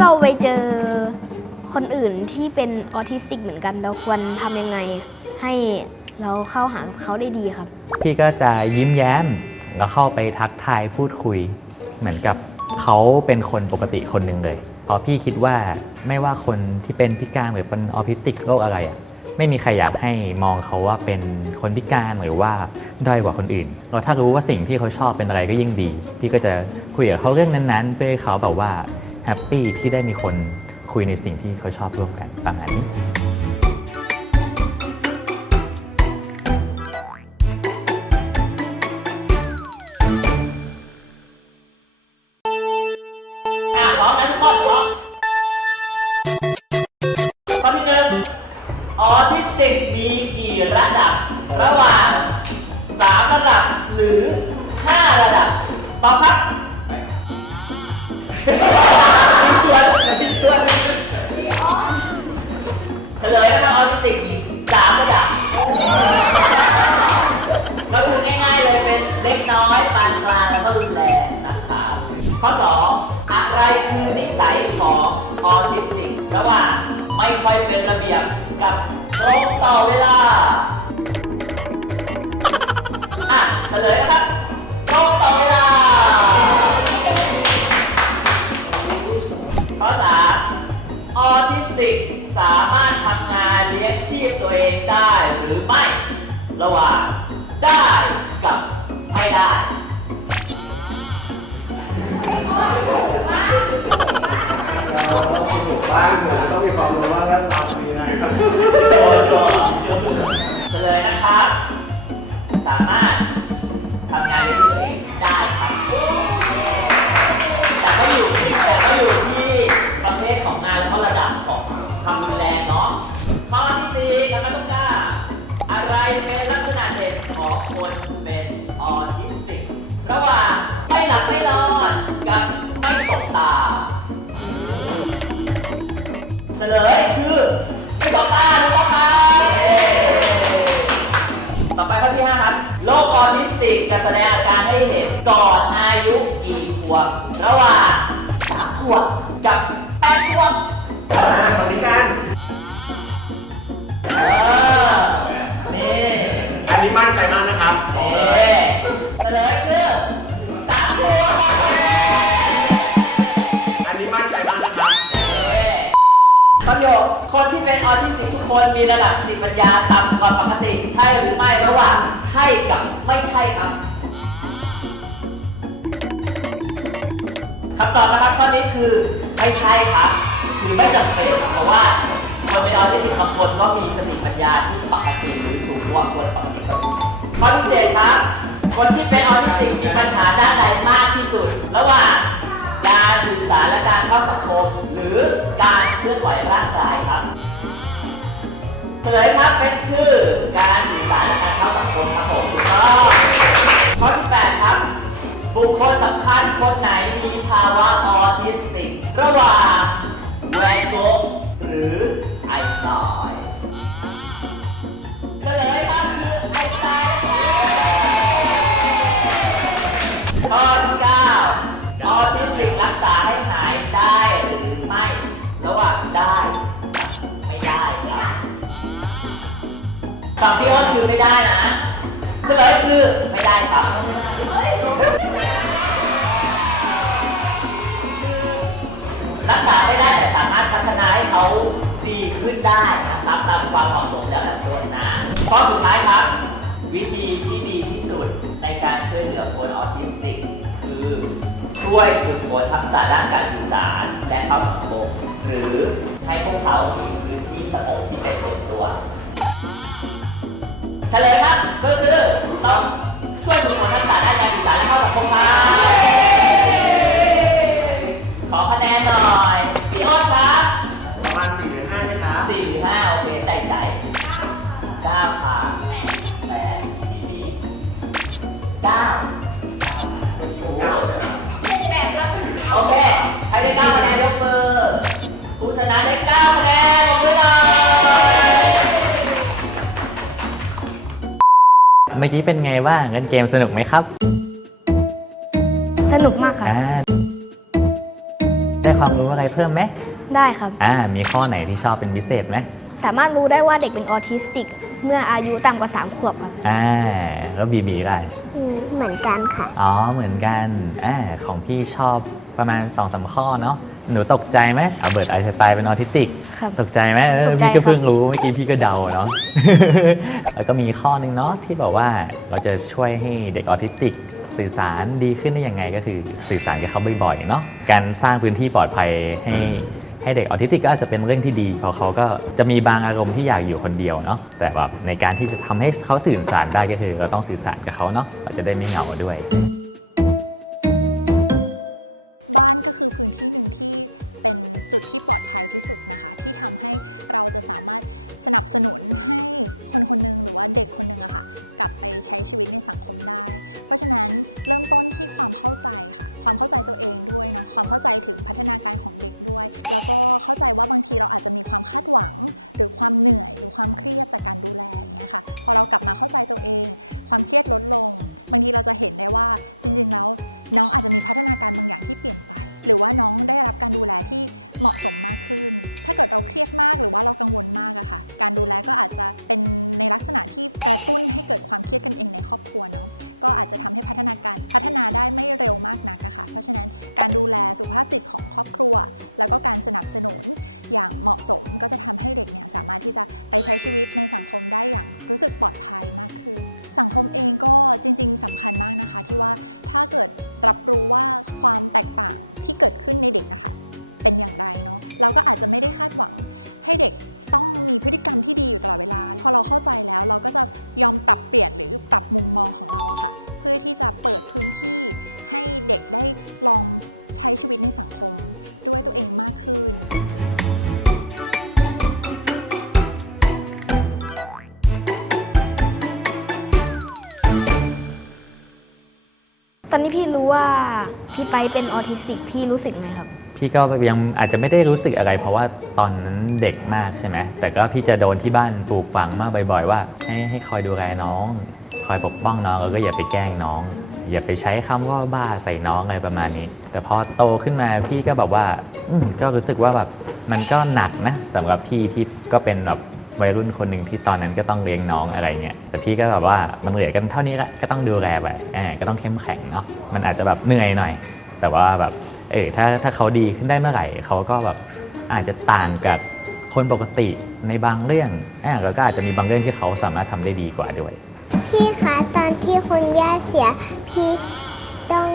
เราไปเจอคนอื่นที่เป็นออทิสติกเหมือนกัน เราควรทำยังไง ให้เราเข้าหาเขาได้ดีครับ พี่ก็จะยิ้มแย้ม แล้วเข้าไปทักทายพูดคุย เหมือนกับเขาเป็นคนปกติคนหนึ่งเลยเพราะพี่คิดว่าไม่ว่าคนที่เป็นพิการหรือเป็นออทิสติกโรคอะไรอะไม่มีใครอยากให้มองเขาว่าเป็นคนพิการหรือว่าด้อยกว่าคนอื่น เราถ้ารู้ว่าสิ่งที่เขาชอบเป็นอะไรก็ยิ่งดี พี่ก็จะคุยกับเขาเรื่องนั้นๆเพื่อให้เขาแบบว่า แฮปปี้ที่ได้มีคนคุยในสิ่งที่เขาชอบร่วมกันประมาณนี้ ระเบียบกับตรงต่อเวลา อะเฉลยนะครับตรงต่อเวลา ข้อ3ออทิสติกสามารถทำงานเลี้ยงชีพตัวเองได้หรือไม่ ระหว่างได้กับไม่ได้ บ้าต้องมีความรู้ว่าเรื่องตามนี้นะเฉลยนะครับ สามารถทำงานเลี้ยงชีพตัวเองได้ ถูกต้องครับต่อไปข้อที่5ครับโรคออทิสติกจะแสดงอาการให้เห็นก่อนอายุกี่ขวบระหว่าง3ขวบกับ8ขวบตอนนี้กันเออนี่อันนี้มั่นใจมากนะครับบอกนี่เลยเออทิสติกทุกคนมีระดับสติปัญญาต่ำกว่าปกติ ใช่หรือไม่ระหว่างใช่กับไม่ใช่ครับคำตอบนะครับข้อนี้คือไม่ใช่ครับ คือไม่จำเป็นเพราะว่าคนเป็นออทิสติกบางคนก็มีสติปัญญาที่ปกติหรือสูงกว่าคนปกติคนอื่นข้อที่เจ็ดครับ คนที่เป็นออทิสติกมีปัญหาด้านใดมากที่สุด ระหว่างการสื่อสารและการเข้าสังคมหรือการเคลื่อนไหวร่างกาย ฉลยครับเป็นคือการสื่อสารและการเข้าสังคมครับผมถูกต้องข้อที่8ครับ บุคคลสำคัญคนไหนมีภาวะออทิสติก ระหว่างแวนโกะหรือไอน์สไตน์เฉลยครับคือไอน์สไตน์ครับข้อที่9อ ฝั่งพี่อ้นคือไม่ได้นะเฉลยคือไม่ได้ครับรักษาไม่ได้แต่สามารถพัฒนาให้เขาดีขึ้นได้นะครับตามความเหมาะสมแล้วแต่คนนะข้อสุดท้ายครับ วิธีที่ดีที่สุดในการช่วยเหลือคนออทิสติก คือช่วยฝึกฝนทักษะด้านการสื่อสารและเข้าสังคมหรือให้พวกเขามีพื้นที่สงบที่เป็นส่วนตัว เฉลยครับก็คือต้องช่วยฝึกฝนทักษะด้านการสื่อสารและเข้าสังคมครับขอคะแนนหน่อยพี่อ้นครับประมาณ4หรือ5นะครับสี่หรือห้าโอเคใจใจเก้าค่ะแปดพี่บีเก้า เมื่อกี้เป็นไงบ้างเล่นเกมสนุกไหมครับสนุกมากครับอ่าได้ความรู้อะไรเพิ่มไหมได้ครับ อ่า มีข้อไหนที่ชอบเป็นพิเศษไหมสามารถรู้ได้ว่าเด็กเป็นออทิสติก เมื่ออายุต่ำกว่า 3 ขวบครับอ่า แล้วบีบีล่ะอืมเหมือนกันค่ะ อ๋อ เหมือนกันอ่าของพี่ชอบประมาณ2อสข้อเนาะ หนูตกใจไหมอัลเบิร์ตไอน์สไตน์เป็นออทิสติก ครับ ตกใจไหมเออตกใจพี่ก็ครับเพิ่งรู้เมื่อกี้พี่ก็เดาเนาะ แล้วก็มีข้อหนึ่งเนาะที่บอกว่าเราจะช่วยให้เด็กออทิสติก สื่อสารดีขึ้นได้ยังไงก็คือสื่อสารกับเขาบ่อยๆเนาะการสร้างพื้นที่ปลอดภัยให้ให้เด็กออทิสติกก็อาจจะเป็นเรื่องที่ดีเพราะเขาก็จะมีบางอารมณ์ที่อยากอยู่คนเดียวเนาะแต่แบบในการที่จะทำให้เขาสื่อสารได้ก็คือ เราต้องสื่อสารกับเขาเนาะเราจะได้ไม่เหงาด้วย บ้านก็คือพื้นที่หนึ่งที่เป็นจุดที่ปลอดภัยที่สุดนะคะ ที่ทำให้เราจะสามารถสนับสนุนให้คนคนหนึ่งหรือว่าเด็กคนหนึ่งอะค่ะ กลับไปใช้ชีวิตในสังคมได้ เพราะฉะนั้นเริ่มต้นที่ความเข้าใจค่ะ ความเข้าใจตัวเองด้วยเนาะความเข้าใจถึงพัฒนาการของเด็กด้วย แล้วก็เข้าใจว่าบางทีเราอาจจะมีความคาดหวัง หรือความเหนื่อย หรือความเครียดจากการดูแลอย่างเงี้ยค่ะพอเรากลับมาเข้าใจตัวเอง ความเครียดลดลง บางทีเราจะเห็นได้ว่าจริง ๆ แล้ว น้องอาจจะมีพัฒนาการบางอย่างที่เปลี่ยนไป หรือว่าน้องได้รับการดูแลที่ เหมาะสมมากขึ้น ถ้าเกิดเราเครียดมากหรือว่าเรากังวลมากอะค่ะ การดูแลก็อาจจะเป็นในลักษณะที่กระตุ้นให้เกิดความเครียดกันเองในครอบครัวเนาะ ก็อาจจะทำให้พัฒนาการพัฒนาได้ไม่เร็วมากนักอะค่ะ เพราะฉะนั้นการดูแลสุขภาพจิตของครอบครัว แล้วก็การสนับสนุนอย่างเหมาะสมก็จะทำให้เด็กเนี่ยสามารถที่จะไปใช้ชีวิตในสังคมได้อย่างรู้สึกปลอดภัยมากขึ้น สังคมเองก็จริง ๆสำคัญมากนะคะ ที่ว่าถ้าเกิดรับรู้ว่าความแตกต่างที่เกิดขึ้นในเด็กนะคะ เป็นอย่างไรเนาะเราก็อาจจะไม่ได้คาดหวังให้เด็กต้องมีพฤติกรรมที่ดีอยู่ตลอดเวลา พอเราเข้าใจแล้วเราก็จะยอมปรับเปลี่ยนหรือปรับมุมมองของเราอะค่ะ เพื่อที่จะเปิดพื้นที่ให้เด็กได้ลองใช้ชีวิตในสังคมด้วยตัวเองมากขึ้นตอนนี้พี่รู้ว่าพี่ไปเป็นออทิสติกพี่รู้สึกไงครับ พี่ก็ยังอาจจะไม่ได้รู้สึกอะไร เพราะว่าตอนนั้นเด็กมากใช่ไหมแต่ก็พี่จะโดนที่บ้านปลูกฝังมากบ่อย ๆ ว่า ให้ให้คอยดูแลน้อง คอยปกป้องน้องแล้วก็อย่าไปแกล้งน้อง อย่าไปใช้คำว่าบ้าใส่น้องอะไรประมาณนี้ แต่พอโตขึ้นมาพี่ก็แบบว่าอืก็รู้สึกว่าแบบมันก็หนักนะสำหรับพี่ที่ก็เป็นแบบวัยรุ่นคนหนึ่งที่ตอนนั้นก็ต้องเลี้ยงน้องอะไรเงี้ย แต่พี่ก็แบบว่ามันเหลือกันเท่านี้ละก็ต้องดูแลไปอ่ก็ต้องเข้มแข็งเนาะ มันอาจจะแบบเหนื่อยหน่อย แต่ว่าแบบ ออถ้าถ้าเขาดีขึ้นได้เมื่อไหร่เขาก็แบบอาจจะต่างกับคนปกติในบางเรื่องอ่าแล้วก็อาจจะมีบางเรื่องที่เขาสามารถทำได้ดีกว่าด้วย พี่คะตอนที่คุณย่าเสียพี่ต้อง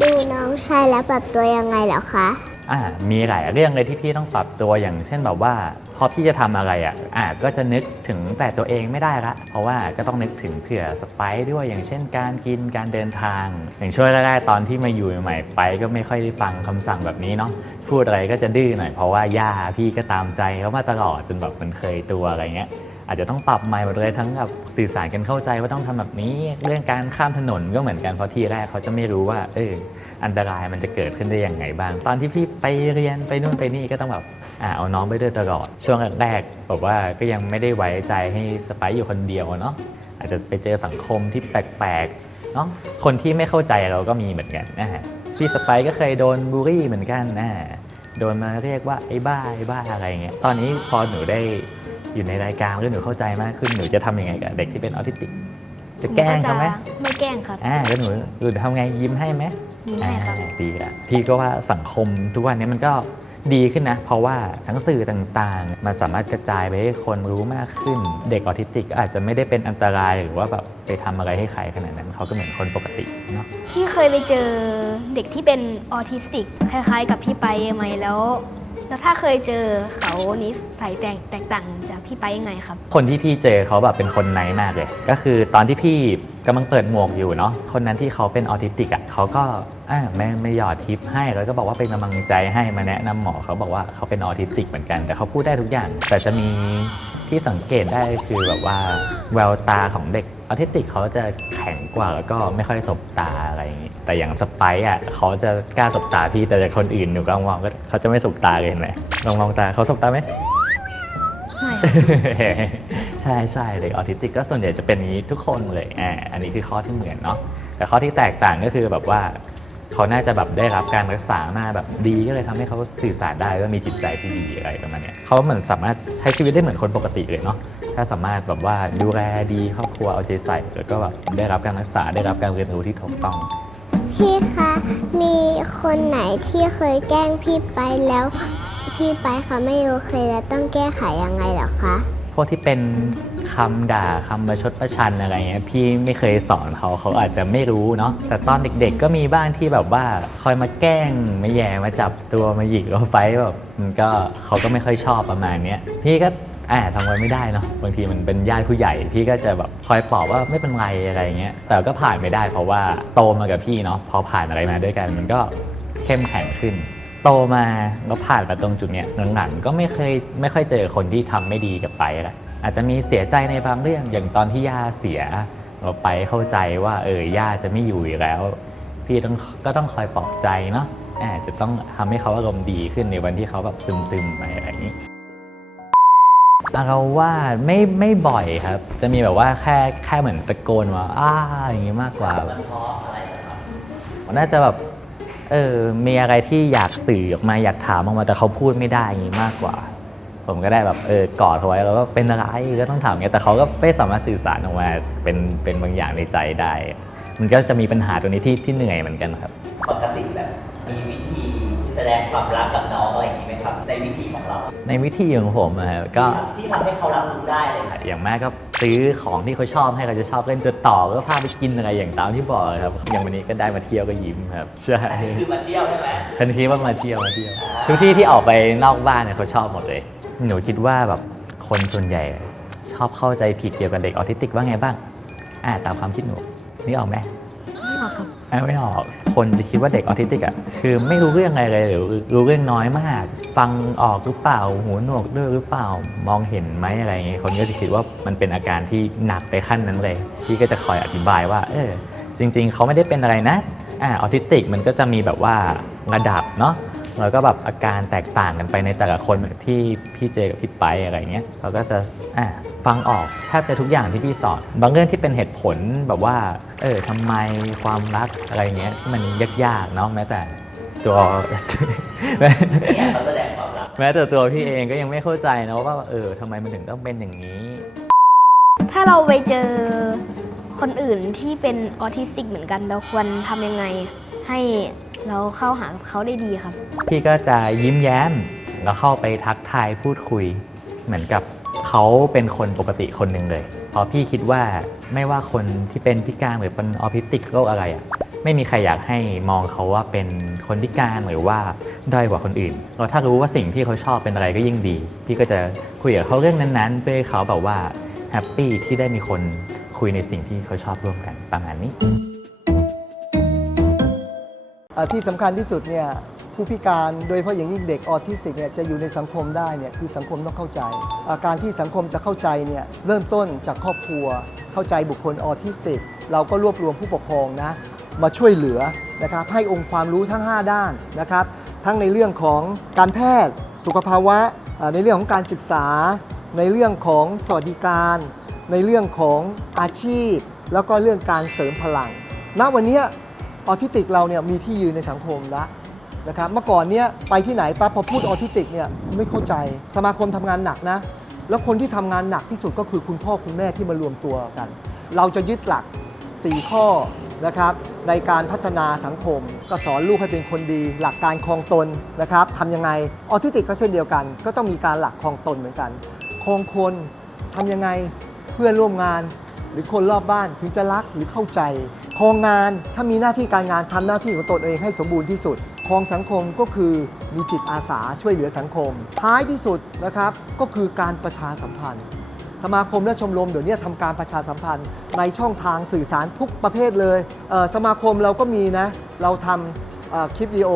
ดูน้องชายแล้วปรับตัวยังไงเหรอคะ อ่ามีหลายเรื่องเลยที่พี่ต้องปรับตัวอย่างเช่นแบบว่าพอพี่จะทำอะไรอะอ่าก็จะนึกถึงแต่ตัวเองไม่ได้ละ เพราะว่าก็ต้องนึกถึงเผื่อสไปด้วยอย่างเช่น การกินการเดินทาง อย่างช่วงแรกๆตอนที่มาอยู่ใหม่ไปก็ไม่ค่อยได้ฟังคำสั่งแบบนี้เนาะพูดอะไรก็จะดื้อหน่อยเพราะว่าย่าพี่ก็ตามใจเขามาตลอดจนแบบมันเคยตัวอะไรเงี้ยอาจจะต้องปรับใหม่หมดเลยทั้งแบบสื่อสารกันเข้าใจว่าต้องทำแบบนี้ เรื่องการข้ามถนนก็เหมือนกันเพราะที่แรกเขาจะไม่รู้ว่าเออ อันตรายมันจะเกิดขึ้นได้อยังไงบ้าง ตอนที่พี่ไปเรียนไปนู่นไปนี่ก็ต้องแบบอ่าเอาน้องไปด้วยตลอด ช่วงแรกๆบอกว่าก็ยังไม่ได้ไว้ใจให้สไปอยู่คนเดียวเนาะอาจจะไปเจอสังคมที่แปลกๆเนาะคนที่ไม่เข้าใจเราก็มีเหมือนกันนะฮะพี่สไปก็เคยโดนบูลลี่เหมือนกันนะโดนมาเรียกว่าไอ้บ้าไอ้บ้าอะไรเงี้ยตอนนี้พอหนูได้อยู่ในรายการแล้วหนูเข้าใจมากขึ้นหนูจะทำยังไงกับเด็กที่เป็นออทิสติก จะแกล้งเขาไหมไม่แกล้งครับอ่าแล้วหนูหนูทำไงยิ้มให้ไหมยิ้มให้ครับอ่าดีละพี่ก็ว่าสังคมทุกวันนี้มันก็ดีขึ้นนะ เพราะว่าทั้งสื่อต่างๆ มันสามารถกระจายไปให้คนรู้มากขึ้น เด็กออทิสติกก็อาจจะไม่ได้เป็นอันตรายหรือว่าแบบไปทำอะไรให้ใครขนาดนั้นเขาก็เหมือนคนปกติเนาะพี่เคยไปเจอเด็กที่เป็นออทิสติกคล้ายๆ กับพี่ไปไหมแล้ว แล้วถ้าเคยเจอเขานิสัยแตกแตกต่างจากพี่ไปยังไงครับ คนที่พี่เจอเขาแบบเป็นคนไนท์มากเลย ก็คือตอนที่พี่กำลังเปิดหมวกอยู่เนาะคนนั้นที่เขาเป็นออทิสติกอะเขาก็อ่าไม่ไม่หยอดทิปให้แล้วก็บอกว่าเป็นกำลังใจให้มาแนะนำหมอเขาบอกว่าเขาเป็นออทิสติกเหมือนกัน แต่เขาพูดได้ทุกอย่าง แต่จะมีที่สังเกตได้คือแบบว่าแววตาของเด็ก ออทิสติกเขาจะแข็งกว่าแล้วก็ไม่ค่อยสบตาอะไรอย่างงี้แต่อย่างสไปซ์อะเขาจะกล้าสบตาพี่แต่คนอื่นหนูก็มองก็เขาจะไม่สบตาเลยเห็นไหมลองมองตาเขาสบตาไหมไม่ใช่ใช่เด็กออทิสติกก็ส่วนใหญ่จะเป็นอย่างนี้ทุกคนเลยอ่าอันนี้คือข้อที่เหมือนเนาะแต่ข้อที่แตกต่างก็คือแบบว่าข เขาน่าจะแบบได้รับการรักษามาแบบดีก็เลยทำให้เขาสื่อสารได้ว่ามีจิตใจที่ดีอะไรประมาณเนี้ยเขาเหมือนสามารถใช้ชีวิตได้เหมือนคนปกติเลยเนาะถ้าสามารถแบบว่าดูแลดีครอบครัวเอาใจใส่แล้วก็แบบได้รับการรักษาได้รับการเรียนรู้ที่ถูกต้อง พี่คะมีคนไหนที่เคยแกล้งพี่ไปแล้ว พี่ไปเขาไม่โอเคแล้วต้องแก้ไขยังไงเหรอคะพวกที่เป็น คำด่าคำประชดประชันอะไรเงี้ยพี่ไม่เคยสอนเขาเขาอาจจะไม่รู้เนาะแต่ตอนเด็ก ๆ ก็มีบ้างที่แบบว่าคอยมาแกล้งมาแย่มาจับตัวมาหยิกเราไปแบบมันก็เขาก็ไม่ค่อยชอบประมาณเนี้ยพี่ก็อ่าทำไว้ไม่ได้เนาะบางทีมันเป็นญาติผู้ใหญ่ พี่ก็จะแบบคอยปลอบว่าไม่เป็นไรอะไรเงี้ยแต่ก็ผ่านไม่ได้เพราะว่าโตมากับพี่เนาะพอผ่านอะไรมาด้วยกันมันก็เข้มแข็งขึ้น โตมาแล้วผ่านมาตรงจุดเนี้ยหลังๆก็ไม่เคยไม่ค่อยเจอคนที่ทำไม่ดีกับไปแหละ อาจจะมีเสียใจในบางเรื่องอย่างตอนที่ย่าเสีย เราไปเข้าใจว่าเออย่าจะไม่อยู่อีกแล้ว พี่ต้องก็ต้องคอยปลอบใจเนาะอาจจะต้องทำให้เขาอารมณ์ดีขึ้นในวันที่เขาแบบซึมๆไปอะไรอย่างนี้เราว่าไม่ไม่บ่อยครับ จะมีแบบว่าแค่แค่เหมือนตะโกนว่าอ้าอย่างนี้มากกว่าน่าจะแบบเออมีอะไรที่อยากสื่อออกมาอยากถามออกมาแต่เขาพูดไม่ได้อย่างนี้มากกว่า ผมก็ได้แบบเออกอดเขาไว้แล้วก็เป็นอะไรก็ต้องถามเงี้ยแต่เขาก็ไม่สามารถสื่อสารออกมาเป็นเป็นบางอย่างในใจได้ มันก็จะมีปัญหาตรงนี้ที่ที่เหนื่อยเหมือนกันครับปกติแบบมีวิธีแสดงความรักกับน้องอะไรอย่างนี้ไหมครับ ในวิธีของเรา ในวิธีของผมอะครับก็ที่ทำให้เขารับรู้ได้เลยครับอย่างแม่ก็ซื้อของที่เขาชอบให้เขาจะชอบเล่นจะต่อก็พาไปกินอะไรอย่างตามที่บอกครับอย่างวันนี้ก็ได้มาเที่ยวก็ยิ้มครับใช่อันนี้คือมาเที่ยวใช่ไหมทันทีว่ามาเที่ยวมาเที่ยวทุกที่ที่ออกไปนอกบ้านเนี่ยเขาชอบหมดเลย หนูคิดว่าแบบคนส่วนใหญ่ชอบเข้าใจผิดเกี่ยวกับเด็กออทิสติกว่าไงบ้าง อ่าตามความคิดหนูนี่ออกไหมไม่ออกครับอะไม่ออกคนจะคิดว่าเด็กออทิสติกอะคือไม่รู้เรื่องอะไรเลยหรือรู้เรื่องน้อยมาก ฟังออกหรือเปล่าหูหนวกด้วยหรือเปล่ามองเห็นไหมอะไรอย่างเงี้ยคนก็จะคิดว่ามันเป็นอาการที่หนักไปขั้นนั้นเลยพี่ก็จะคอยอธิบายว่า เออจริง ๆ เขาไม่ได้เป็นอะไรนะอ่าออทิสติกมันก็จะมีแบบว่าระดับเนาะ แล้วก็แบบอาการแตกต่างกันไปในแต่ละคนที่พี่เจกับพี่ไปอะไรเงี้ยเราก็จะอะฟังออกแทบจะทุกอย่างที่พี่สอนบางเรื่องที่เป็นเหตุผลแบบว่า เออทำไมความรักอะไรเงี้ยที่มันยากๆเนาะแม้แต่ตัวแสดงความรักแม้แต่ตัวพี่เองก็ยังไม่เข้าใจนะว่าเออทำไมมันถึงต้องเป็นอย่างนี้ ถ้าเราไปเจอคนอื่นที่เป็นออทิสติกเหมือนกันเราควรทำยังไงให้ เราเข้าหากับเขาได้ดีครับ พี่ก็จะยิ้มแย้ม แล้วเข้าไปทักทายพูดคุย เหมือนกับเขาเป็นคนปกติคนหนึ่งเลยเพราะพี่คิดว่าไม่ว่าคนที่เป็นพิการหรือเป็นออทิสติกโรคอะไรอะ่ะไม่มีใครอยากให้มองเขาว่าเป็นคนพิการหรือว่าด้อยกว่าคนอื่นเราถ้ารู้ว่าสิ่งที่เขาชอบเป็นอะไรก็ยิ่งดี พี่ก็จะคุยกับเขาเรื่องนั้นๆ เพื่อให้เขาแบบว่าแฮปปี้ที่ได้มีคนคุยในสิ่งที่เขาชอบร่วมกันประมาณนี้ ที่สำคัญที่สุดเนี่ยผู้พิการโดยเฉพาะอย่างยิ่งเด็กออทิสติกเนี่ยจะอยู่ในสังคมได้เนี่ยคือสังคมต้องเข้าใจ อาการที่สังคมจะเข้าใจเนี่ยเริ่มต้นจากครอบครัว เข้าใจบุคคลออทิสติก เราก็รวบรวมผู้ปกครองนะมาช่วยเหลือนะครับให้องค์ความรู้ทั้ง 5 ด้านนะครับ ทั้งในเรื่องของการแพทย์ สุขภาวะ ในเรื่องของการศึกษา ในเรื่องของสวัสดิการ ในเรื่องของอาชีพ แล้วก็เรื่องการเสริมพลังณวันนี้ ออทิสติกเราเนี่ยมีที่ยืนในสังคมแล้วนะครับเมื่อก่อนเนี่ยไปที่ไหนปั๊บพอพูดออทิสติกเนี่ยไม่เข้าใจสมาคมทำงานหนักนะ แล้วคนที่ทำงานหนักที่สุดก็คือคุณพ่อคุณแม่ที่มารวมตัวกัน เราจะยึดหลัก 4 ข้อนะครับในการพัฒนาสังคม ก็สอนลูกให้เป็นคนดี หลักการคลองตนนะครับทำยังไงออทิสติกก็เช่นเดียวกัน ก็ต้องมีการหลักคลองตนเหมือนกันคลองคนทำยังไงเพื่อนร่วมงาน หรือคนรอบบ้านถึงจะรักหรือเข้าใจ ครองงานถ้ามีหน้าที่การงานทำหน้าที่ของตนเองให้สมบูรณ์ที่สุดครองสังคมก็คือมีจิตอาสาช่วยเหลือสังคม ท้ายที่สุดนะครับก็คือการประชาสัมพันธ์ สมาคมและชมรมเดี๋ยวนี้ทำการประชาสัมพันธ์ ในช่องทางสื่อสารทุกประเภทเลยเสมาคมเราก็มีนะ เราทำคลิปวิดีโอ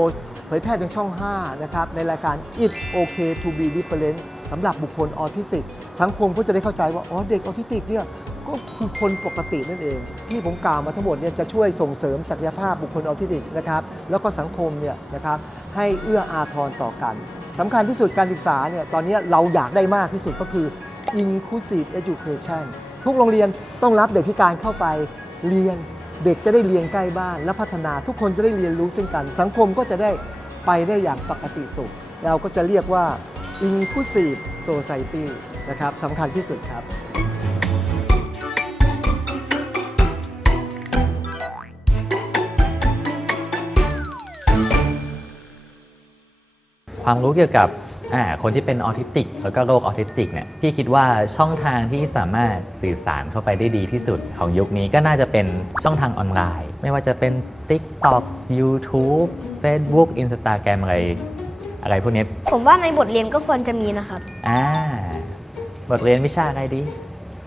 เผยแพร่ทางช่อง 5 นะครับในรายการ It's Okay to be different สำหรับบุคคลออทิสติก สังคมก็จะได้เข้าใจว่า อ๋อ เด็กออทิสติกเนี่ย ก็คือคนปกตินั่นเอง ที่ผมกล่าวมาทั้งหมดเนี่ยจะช่วยส่งเสริมศักยภาพบุคคลออทิสติกนะครับแล้วก็สังคมเนี่ยนะครับให้เอื้ออาทรต่อกันสำคัญที่สุดการศึกษาเนี่ยตอนนี้เราอยากได้มากที่สุดก็คือ inclusive education ทุกโรงเรียนต้องรับเด็กพิการเข้าไปเรียน เด็กจะได้เรียนใกล้บ้าน และพัฒนาทุกคนจะได้เรียนรู้ซึ่งกัน สังคมก็จะได้ไปได้อย่างปกติสุข เราก็จะเรียกว่า inclusive society นะครับสำคัญที่สุดครับ ความรู้เกี่ยวกับอ่าคนที่เป็นออทิสติก แล้วก็โรคออทิสติกเนี่ยพี่คิดว่าช่องทางที่สามารถสื่อสารเข้าไปได้ดีที่สุดของยุคนี้ก็น่าจะเป็นช่องทางออนไลน์ ไม่ว่าจะเป็น TikTok YouTube Facebook Instagram อะไรอะไรพวกนี้ผมว่าในบทเรียนก็ควรจะมีนะครับ อ่า บทเรียนวิชาอะไรดี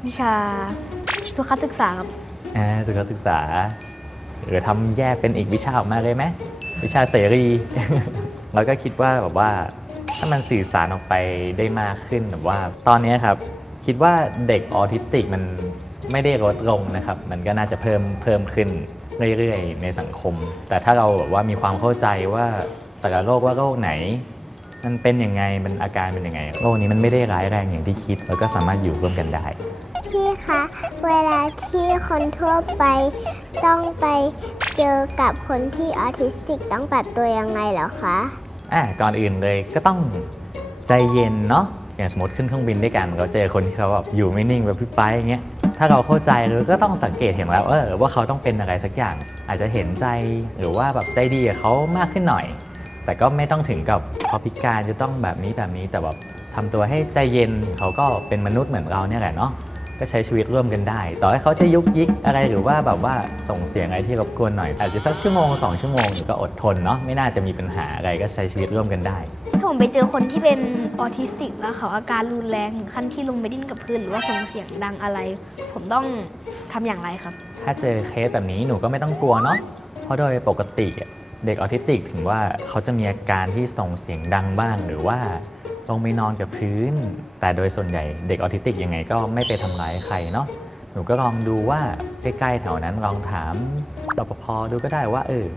วิชาสุขศึกษาครับอ่าสุขศึกษาหรือทำแยกเป็นอีกวิชาออกมาเลยไหมวิชาเสรี เราก็คิดว่าแบบว่าถ้ามันสื่อสารออกไปได้มากขึ้นแบบว่า ตอนนี้ครับคิดว่าเด็กออทิสติกมันไม่ได้ลดลงนะครับ มันก็น่าจะเพิ่มเพิ่มขึ้นเรื่อยๆ ในสังคม แต่ถ้าเราแบบว่ามีความเข้าใจว่าแต่ละโรคว่าโรคไหน มันเป็นยังไงมันอาการเป็นยังไงโรคนี้มันไม่ได้ร้ายแรงอย่างที่คิด แล้วก็สามารถอยู่ร่วมกันได้ คะ เวลาที่คนทั่วไปต้องไปเจอกับคนที่ออทิสติกต้องปรับตัวยังไงเหรอคะอะก่อนอื่นเลยก็ต้องใจเย็นเนาะอย่างสมมติขึ้นเครื่องบินด้วยกันเราเจอคนที่เขาแบบอยู่ไม่นิ่งแบบพี่ไปอย่างเงี้ยถ้าเราเข้าใจเราก็ต้องสังเกตเห็นแล้วเออว่าเขาต้องเป็นอะไรสักอย่าง อาจจะเห็นใจหรือว่าแบบใจดีกับเขามากขึ้นหน่อย แต่ก็ไม่ต้องถึงกับพอพิการจะต้องแบบนี้แบบนี้แต่แบบทำตัวให้ใจเย็นเขาก็เป็นมนุษย์เหมือนเราเนี่ยแหละเนาะ ก็ใช้ชีวิตร่วมกันได้ ต่อให้เขาจะยุกยิกอะไรหรือว่าแบบว่าส่งเสียงอะไรที่รบกวนหน่อย อาจจะสักชั่วโมงสองชั่วโมงก็อดทนเนาะไม่น่าจะมีปัญหาอะไรก็ใช้ชีวิตร่วมกันได้ ถ้าผมไปเจอคนที่เป็นออทิสติกแล้วเขาอาการรุนแรงถึงขั้นที่ลงไปดิ้นกับพื้นหรือว่าส่งเสียงดังอะไร ผมต้องทำอย่างไรครับ ถ้าเจอเคสแบบนี้หนูก็ไม่ต้องกลัวเนาะเพราะโดยปกติอะเด็กออทิสติกถึงว่าเขาจะมีอาการที่ส่งเสียงดังบ้างหรือว่า ลงไปนอนกับพื้น แต่โดยส่วนใหญ่เด็กออทิสติกยังไงก็ไม่ไปทำร้ายใครเนาะหนูก็ลองดูว่าใกล้ๆแถวนั้นลองถามรปภดูก็ได้ว่าเออ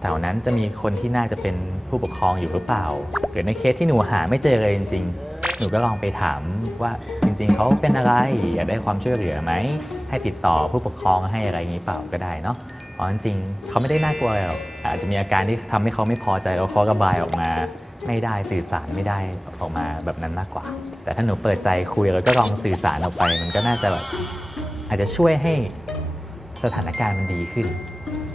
แถวนั้นจะมีคนที่น่าจะเป็นผู้ปกครองอยู่หรือเปล่าหรือในเคสที่หนูหาไม่เจอเลยจริง ๆ หนูก็ลองไปถามว่าจริง ๆเขาเป็นอะไรอยากได้ความช่วยเหลือไหมให้ติดต่อผู้ปกครองให้อะไรอย่างนี้เปล่าก็ได้เนาะเพราะจริงๆเขาไม่ได้น่ากลัวหรอกอาจจะมีอาการที่ทำให้เขาไม่พอใจแล้วเขาระบายออกมา ไม่ได้สื่อสารไม่ได้ออกมาแบบนั้นมากกว่า แต่ถ้าหนูเปิดใจคุยแล้วก็ลองสื่อสารออกไป มันก็น่าจะแบบอาจจะช่วยให้สถานการณ์มันดีขึ้น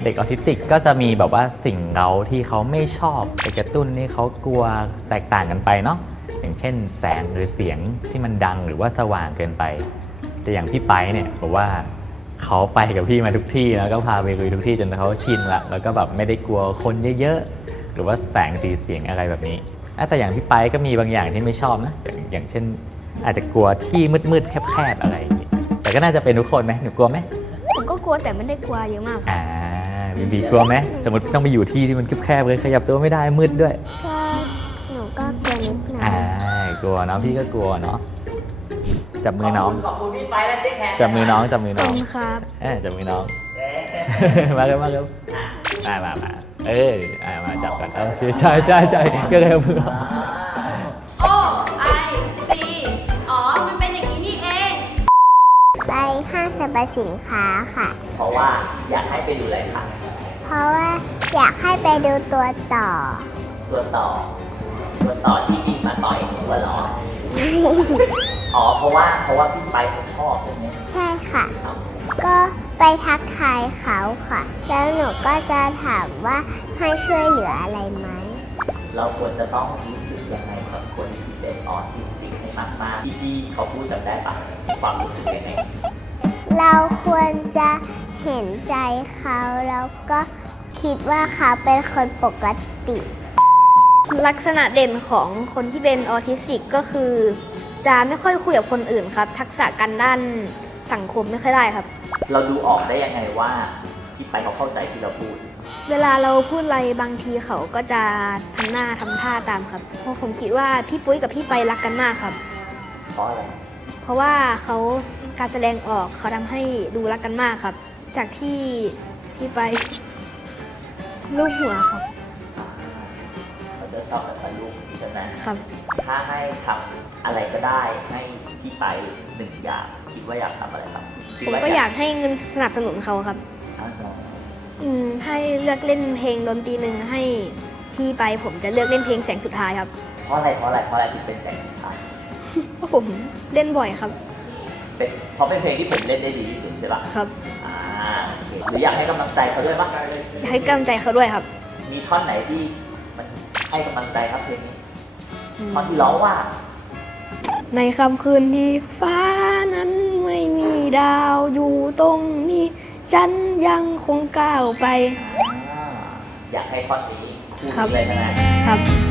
เด็กออทิสติกก็จะมีแบบว่าสิ่งเราที่เขาไม่ชอบไปกระตุ้นนี่เขากลัวแตกต่างกันไปเนาะอย่างเช่น แสงหรือเสียงที่มันดังหรือว่าสว่างเกินไป แต่อย่างพี่ไปเนี่ยบอกว่าเขาไปกับพี่มาทุกที่แล้วก็พาไปลุยทุกที่จนเขาชินละแล้วก็แบบไม่ได้กลัวคนเยอะๆ หรือว่าแสงสีเสียงอะไรแบบนี้อะแต่อย่างพี่ไปก็มีบางอย่างที่ไม่ชอบนะอย่างอย่างเช่น อาจจะกลัวที่มืดๆแคบๆอะไรอย่างงี้แต่ก็น่าจะเป็นทุกคนไหมหนูกลัวไหมผมก็กลัวแต่ไม่ได้กลัวเยอะมากอ่าบีบีกลัวไหมสมมติต้องไปอยู่ที่ที่มันแคบๆเลยขยับตัวไม่ได้มืดด้วยก็หนูก็กลัวนิดหน่ออ่ายกลัวเนาะพี่ก็กลัวเนาะจับมือน้องขอบคุณพี่ไปและเซ็กแฮนด์จับมือน้องจับมือขอน้บองคุณครับเออจับมือน้องเอ๊ะมาเร็วมาเร็วมามามาเอออ่ามา จับกันโอเคใช่ใช่ใช่ก็เร็วมือโอ้ไอซีอ๋อ มันเป็นอย่างนี้นี่เอง ไปห้างสรรพสินค้าค่ะ เพราะว่าอยากให้ไปดูอะไรครับเพราะว่าอยากให้ไปดูตัวต่อ ตัวต่อ ตัวต่อที่บินมาต่อยหนูเหรอ อ๋อ เพราะว่าเพราะว่าพี่ไปเขาชอบใช่ไหมใช่ค่ะ ก็ไปทักทายเขาค่ะ แล้วหนู ก็จะถามว่าให้ช่วยเหลืออะไรไหม เราควรจะต้องรู้สึกยังไงกับคนที่เป็นออทิสติกให้มากๆที่พี่เขาพูดจำได้ปะความรู้สึกยังไง เราควรจะเห็นใจเขาแล้วก็คิดว่าเขาเป็นคนปกติ ลักษณะเด่นของคนที่เป็นออทิสติกก็คือ จะไม่ค่อยคุยกับคนอื่นครับ ทักษะการด้านสังคมไม่ค่อยได้ครับ เราดูออกได้ยังไงว่า พี่ไปเขาเข้าใจที่เราพูด เวลาเราพูดอะไรบางทีเขาก็จะทำหน้าทำท่าตามครับเพราะผมคิดว่าพี่ปุ้ยกับพี่ไปรักกันมากครับ เพราะอะไรเพราะว่าเขาการแสดงออกเขาทำให้ดูรักกันมากครับ จากที่พี่ไปรูปหัวครับเขาจะชอบแบบลูกใช่ไหมครับ ถ้าให้ทำอะไรก็ได้ให้พี่ไปหนึ่งอย่าง คิดว่าอยากทำอะไรครับคิดผมว่ก็อยากให้เงินสนับสนุนเขาครับ ให้เลือกเล่นเพลงดนตรีหนึ่งให้พี่ไปผมจะเลือกเล่นเพลงแสงสุดท้ายครับ เพราะอะไรเพราะอะไรเพราะอะไรถึงเป็นแสงสุดท้ายเพราะผมเล่นบ่อยครับ เป็นเพราะเป็นเพลงที่ผมเล่นได้ดีที่สุดใช่ปะครับอ่าโอเคหรืออยากให้กำลังใจเขาด้วยปะให้กำลังใจเขาด้วยครับ มีท่อนไหนที่มันให้กำลังใจครับเพลงนี้อืมท่อนที่ร้องว่า ในค่ำคืนที่ฟ้านั้นไม่มีดาวอยู่ตรงนี้ ฉันยังคงก้าวไปอ่าอยากให้ท่อนนี้คู่ครับนี้เลยนะครับโอ้ไอ